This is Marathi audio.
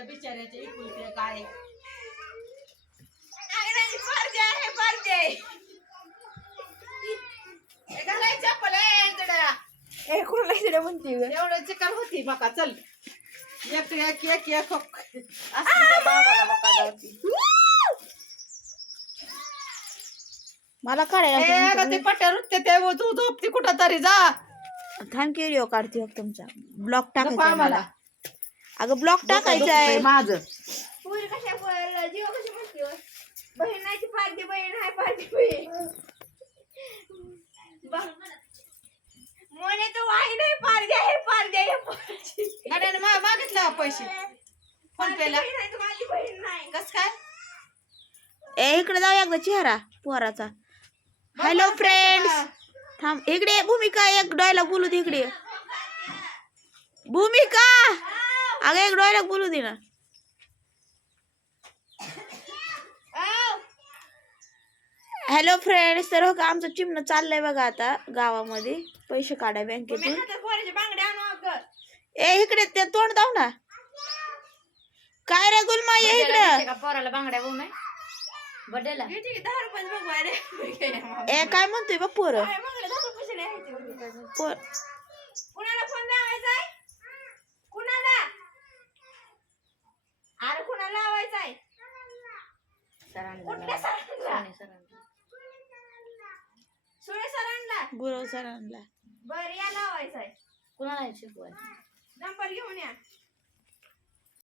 त्या बिचाऱ्याच्या इकुलते काय म्हणते एवढं चिकन होती मका चल एक एक एक एक असं त्या बाबाला मका जाती. मला ए, काढायला अगं ते पट्या रुतते ते तू झोपती कुठं तरी जा थांब की व्हिडिओ काढते बघ तुमचा ब्लॉक नको टाकायचा आहे आम्हाला. मला अगं ब्लॉक टाकायचा दुखतंय आहे माझं पुरी कशा जीव कशी म्हणते बहीण नाही ती पारती बहीण आहे पारती बहीण मोने तो वाही नाही पारदी आहे पारदी आहे पारदी गाड्याने मागितलं पैसे फोन पेला बहीण आहे, तू माझी बहीण नाही. कस काय ए इकडे जाऊ एकदा चेहरा पोराचा हॅलो फ्रेंड्स थांब इकडे भूमिका एक डायलॉग बोलू दे इकडे भूमिका अगं एक डायलॉग बोलू दे ना हॅलो फ्रेंड्स तर हो का आमचं चिमणं चाललंय बघा आता गावामध्ये पैसे काढा बँकेतून पोरीचे बांगडे आणू अगं. ए इकडे ते तोंड दाव ना काय रे गुलमा ये इकडे पोराला बांगड्या बघ नाही बड्डेला किती 10 रुपये बघवाय रे ए काय म्हणतोय बघ पोरं काय मग 10 रुपये लिहायचे पोर कुणाला फोन लावायचा आहे कुणाला अरे कुणाला लावायचा आहे कुठल्या सरांना सुळे सरांना गुरव सरांना बर या लावायचा आहे कुणाला शिकवाय नंबर घेऊन या